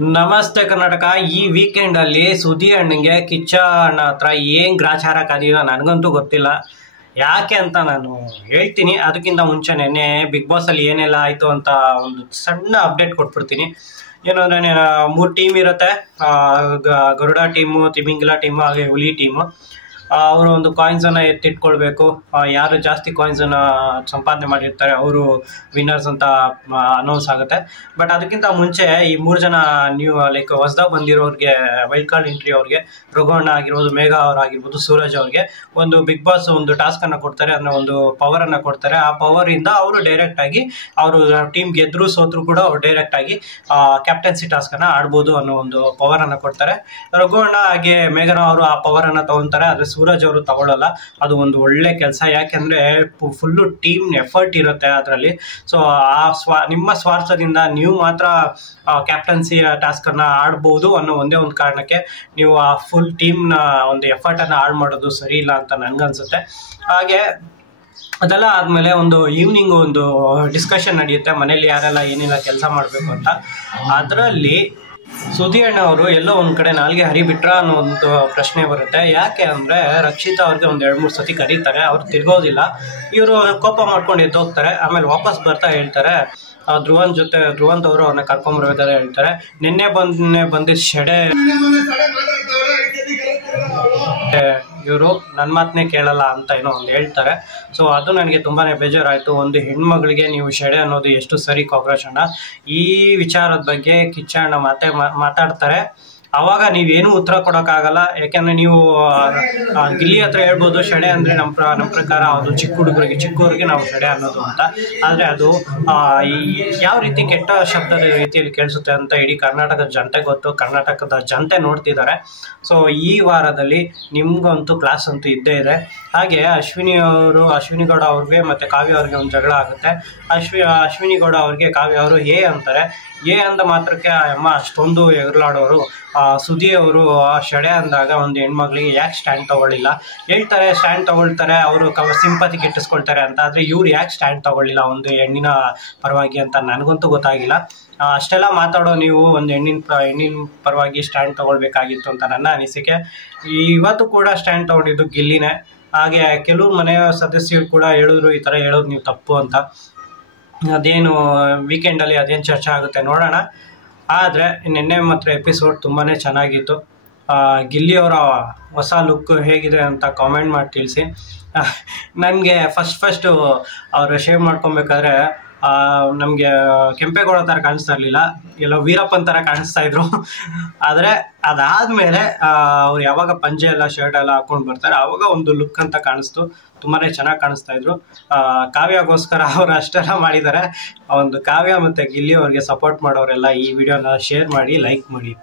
ನಮಸ್ತೆ ಕರ್ನಾಟಕ. ಈ ವೀಕೆಂಡ್ ಅಲ್ಲಿ ಸುದಿ ಅಣ್ಣಂಗೆ ಕಿಚ್ಚ ಅಣ್ಣ ಹತ್ರ ಏನ್ ಗ್ರಾಚಾರ ಕಾದಿದೋ ನನಗಂತೂ ಗೊತ್ತಿಲ್ಲ. ಯಾಕೆ ಅಂತ ನಾನು ಹೇಳ್ತೀನಿ. ಅದಕ್ಕಿಂತ ಮುಂಚೆ ನೆನ್ನೆ ಬಿಗ್ ಬಾಸ್ ಅಲ್ಲಿ ಏನೆಲ್ಲ ಆಯ್ತು ಅಂತ ಒಂದು ಸಣ್ಣ ಅಪ್ಡೇಟ್ ಕೊಟ್ಬಿಡ್ತೀನಿ. ಏನು ಅಂದ್ರೆ 3 ಟೀಮ್ ಇರುತ್ತೆ. ಗರುಡ ಟೀಮು, ತಿಮಿಂಗಿಲ ಟೀಮು, ಹಾಗೆ ಹುಲಿ ಟೀಮು. ಅವರು ಒಂದು ಕಾಯಿನ್ಸ್ ಅನ್ನ ಎತ್ತಿಟ್ಕೊಳ್ಬೇಕು. ಯಾರು ಜಾಸ್ತಿ ಕಾಯಿನ್ಸ್ ಅನ್ನ ಸಂಪಾದನೆ ಮಾಡಿರ್ತಾರೆ ಅವರು ವಿನ್ನರ್ಸ್ ಅಂತ ಅನೌನ್ಸ್ ಆಗುತ್ತೆ. ಬಟ್ ಅದಕ್ಕಿಂತ ಮುಂಚೆ ಈ 3 ಜನ ನ್ಯೂ ಲೈಕ್ ಹೊಸದಾಗ ಬಂದಿರೋರಿಗೆ, ವೈಲ್ಡ್ ಕಾರ್ಡ್ ಎಂಟ್ರಿ ಅವ್ರಿಗೆ, ರಘುವಣ್ಣ ಆಗಿರ್ಬೋದು, ಮೇಘಾ ಅವರಾಗಿರ್ಬೋದು, ಸೂರಜ್ ಅವ್ರಿಗೆ ಒಂದು ಬಿಗ್ ಬಾಸ್ ಒಂದು ಟಾಸ್ಕ್ ಅನ್ನ ಕೊಡ್ತಾರೆ, ಅಂದ್ರೆ ಒಂದು ಪವರ್ ಅನ್ನ ಕೊಡ್ತಾರೆ. ಆ ಪವರ್ ಇಂದ ಅವರು ಡೈರೆಕ್ಟ್ ಆಗಿ ಅವರು ಟೀಮ್ ಗೆದ್ರು ಸೋತ್ರು ಕೂಡ ಅವ್ರು ಡೈರೆಕ್ಟ್ ಆಗಿ ಕ್ಯಾಪ್ಟನ್ಸಿ ಟಾಸ್ಕ್ ಅನ್ನ ಆಡ್ಬೋದು ಅನ್ನೋ ಒಂದು ಪವರ್ ಅನ್ನ ಕೊಡ್ತಾರೆ. ರಘುವಣ್ಣ ಹಾಗೆ ಮೇಘನ ಅವರು ಆ ಪವರ್ ಅನ್ನ ತಗೊಂತಾರೆ. ಆದ್ರೆ ಸೂರಜ್ ಅವರು ತಗೊಳ್ಳಲ್ಲ. ಅದು ಒಂದು ಒಳ್ಳೆ ಕೆಲಸ. ಯಾಕೆಂದ್ರೆ ಫುಲ್ಲು ಟೀಮ್ ಎಫರ್ಟ್ ಇರುತ್ತೆ ಅದರಲ್ಲಿ. ಸೊ ನಿಮ್ಮ ಸ್ವಾರ್ಥದಿಂದ ನೀವು ಮಾತ್ರ ಕ್ಯಾಪ್ಟನ್ಸಿ ಟಾಸ್ಕ್ ಅನ್ನ ಆಡ್ಬೋದು ಅನ್ನೋ ಒಂದೇ ಒಂದು ಕಾರಣಕ್ಕೆ ನೀವು ಆ ಫುಲ್ ಟೀಮ್ ನ ಒಂದು ಎಫರ್ಟ್ ಅನ್ನ ಹಾಳು ಮಾಡೋದು ಸರಿ ಇಲ್ಲ ಅಂತ ನನ್ಗನ್ಸುತ್ತೆ. ಹಾಗೆ ಅದೆಲ್ಲ ಆದ್ಮೇಲೆ ಒಂದು ಈವ್ನಿಂಗ್ ಒಂದು ಡಿಸ್ಕಷನ್ ನಡೆಯುತ್ತೆ ಮನೇಲಿ, ಯಾರೆಲ್ಲ ಏನೆಲ್ಲ ಕೆಲಸ ಮಾಡಬೇಕು ಅಂತ. ಅದರಲ್ಲಿ ಸುದಿ ಅಣ್ಣ ಅವರು ಎಲ್ಲೋ ಒಂದ್ ಕಡೆ ನಾಲ್ಗೆ ಹರಿಬಿಟ್ರ ಅನ್ನೋ ಒಂದು ಪ್ರಶ್ನೆ ಬರುತ್ತೆ. ಯಾಕೆ ಅಂದ್ರೆ ರಕ್ಷಿತಾ ಅವ್ರಿಗೆ ಒಂದ್ 2-3 ಸತಿ ಕರೀತಾರೆ, ಅವ್ರು ತಿರ್ಗೋದಿಲ್ಲ. ಇವರು ಕೋಪ ಮಾಡ್ಕೊಂಡು ಎದ್ದೋಗ್ತಾರೆ. ಆಮೇಲೆ ವಾಪಸ್ ಬರ್ತಾ ಹೇಳ್ತಾರೆ ಧ್ರುವಂತ್ ಅವರು ಅವ್ರನ್ನ ಕರ್ಕೊಂಡ್ಬರ್ಬೇಕಾದ್ರೆ ಹೇಳ್ತಾರೆ, ನಿನ್ನೆ ಬಂದಿದ್ದ ಶೆಡೆ ಇವರು ನನ್ನ ಮಾತನ್ನೇ ಕೇಳಲ್ಲ ಅಂತ ಏನೋ ಒಂದು ಹೇಳ್ತಾರೆ. ಸೊ ಅದು ನನಗೆ ತುಂಬಾನೇ ಬೇಜಾರಾಯಿತು. ಒಂದು ಹೆಣ್ಮಗಳಿಗೆ ನೀವು ಶೆಡೆ ಅನ್ನೋದು ಎಷ್ಟು ಸರಿ ಕಾಕ್ರೋಚ್ ಅಣ್ಣ. ಈ ವಿಚಾರದ ಬಗ್ಗೆ ಕಿಚ್ಚ ಅಣ್ಣ ಮಾತಾಡ್ತಾರೆ. ಅವಾಗ ನೀವೇನು ಉತ್ತರ ಕೊಡೋಕ್ಕಾಗಲ್ಲ. ಯಾಕೆಂದ್ರೆ ನೀವು ಗಿಲ್ಲಿ ಹತ್ರ ಹೇಳ್ಬೋದು ಶೆಡೆ ಅಂದ್ರೆ ನಮ್ಮ ಪ್ರಕಾರ ಅದು ಚಿಕ್ಕವ್ರಿಗೆ ನಾವು ಶೆಡೆ ಅನ್ನೋದು ಅಂತ. ಆದ್ರೆ ಅದು ಯಾವ ರೀತಿ ಕೆಟ್ಟ ಶಬ್ದದ ರೀತಿಯಲ್ಲಿ ಕೇಳಿಸುತ್ತೆ ಅಂತ ಇಡೀ ಕರ್ನಾಟಕದ ಜನತೆ ಗೊತ್ತು, ಕರ್ನಾಟಕದ ಜನತೆ ನೋಡ್ತಿದ್ದಾರೆ. ಸೊ ಈ ವಾರದಲ್ಲಿ ನಿಮ್ಗಂತೂ ಕ್ಲಾಸ್ ಅಂತೂ ಇದ್ದೇ ಇದೆ. ಹಾಗೆ ಅಶ್ವಿನಿ ಗೌಡ ಅವ್ರಿಗೆ ಮತ್ತೆ ಕಾವ್ಯ ಅವ್ರಿಗೆ ಒಂದು ಜಗಳ ಆಗುತ್ತೆ. ಅಶ್ವಿನಿ ಗೌಡ ಅವ್ರಿಗೆ ಕಾವ್ಯ ಅವರು ಅಂತಾರೆ. ಅಂದ ಮಾತ್ರಕ್ಕೆ ಅಮ್ಮ ಅಷ್ಟೊಂದು ಎಗರ್ಲಾಡೋರು ಸುದಿ ಅವರು ಶೆಡೆ ಅಂದಾಗ ಒಂದು ಹೆಣ್ಮಕ್ಳಿಗೆ ಯಾಕೆ ಸ್ಟ್ಯಾಂಡ್ ತಗೊಳ್ಳಿಲ್ಲ ಹೇಳ್ತಾರೆ. ಸ್ಟ್ಯಾಂಡ್ ತಗೊಳ್ತಾರೆ, ಅವರು ಸಿಂಪತಿ ಕೆಟ್ಟಿಸ್ಕೊಳ್ತಾರೆ ಅಂತ. ಆದರೆ ಇವ್ರು ಯಾಕೆ ಸ್ಟ್ಯಾಂಡ್ ತಗೊಳ್ಳಿಲ್ಲ ಒಂದು ಹೆಣ್ಣಿನ ಪರವಾಗಿ ಅಂತ ನನಗಂತೂ ಗೊತ್ತಾಗಿಲ್ಲ. ಅಷ್ಟೆಲ್ಲ ಮಾತಾಡೋ ನೀವು ಒಂದು ಹೆಣ್ಣಿನ ಪರವಾಗಿ ಸ್ಟ್ಯಾಂಡ್ ತಗೊಳ್ಬೇಕಾಗಿತ್ತು ಅಂತ ನನ್ನ ಅನಿಸಿಕೆ. ಇವತ್ತು ಕೂಡ ಸ್ಟ್ಯಾಂಡ್ ತಗೊಂಡಿದ್ದು ಗಿಲ್ಲಿನೇ. ಹಾಗೆ ಕೆಲವು ಮನೆಯ ಸದಸ್ಯರು ಕೂಡ ಹೇಳಿದ್ರು ಈ ಥರ ಹೇಳೋದು ನೀವು ತಪ್ಪು ಅಂತ. ಅದೇನು ವೀಕೆಂಡಲ್ಲಿ ಅದೇನು ಚರ್ಚೆ ಆಗುತ್ತೆ ನೋಡೋಣ. ಆದರೆ ನಿನ್ನೆ ಮಾತ್ರ ಎಪಿಸೋಡ್ ತುಂಬಾ ಚೆನ್ನಾಗಿತ್ತು. ಗಿಲ್ಲಿಯವರ ಹೊಸ ಲುಕ್ ಹೇಗಿದೆ ಅಂತ ಕಾಮೆಂಟ್ ಮಾಡಿ ತಿಳಿಸಿ. ನನಗೆ ಫಸ್ಟು ಅವರು ಶೇವ್ ಮಾಡ್ಕೊಬೇಕಾದ್ರೆ ನಮಗೆ ಕೆಂಪೇಗೌಡ ಥರ ಕಾಣಿಸ್ತಾ ಇರಲಿಲ್ಲ, ಎಲ್ಲೋ ವೀರಪ್ಪನ ಥರ ಕಾಣಿಸ್ತಾ ಇದ್ರು. ಆದರೆ ಅದಾದಮೇಲೆ ಅವ್ರು ಯಾವಾಗ ಪಂಜೆ ಎಲ್ಲ ಶರ್ಟ್ ಎಲ್ಲ ಹಾಕೊಂಡು ಬರ್ತಾರೆ ಆವಾಗ ಒಂದು ಲುಕ್ ಅಂತ ಕಾಣಿಸ್ತು. ತುಂಬಾ ಚೆನ್ನಾಗಿ ಕಾಣಿಸ್ತಾ ಇದ್ರು. ಕಾವ್ಯಗೋಸ್ಕರ ಅವರು ಅಷ್ಟೆಲ್ಲ ಮಾಡಿದ್ದಾರೆ. ಒಂದು ಕಾವ್ಯ ಮತ್ತು ಗಿಲ್ಲಿ ಅವ್ರಿಗೆ ಸಪೋರ್ಟ್ ಮಾಡೋರೆಲ್ಲ ಈ ವಿಡಿಯೋನ ಶೇರ್ ಮಾಡಿ, ಲೈಕ್ ಮಾಡಿ.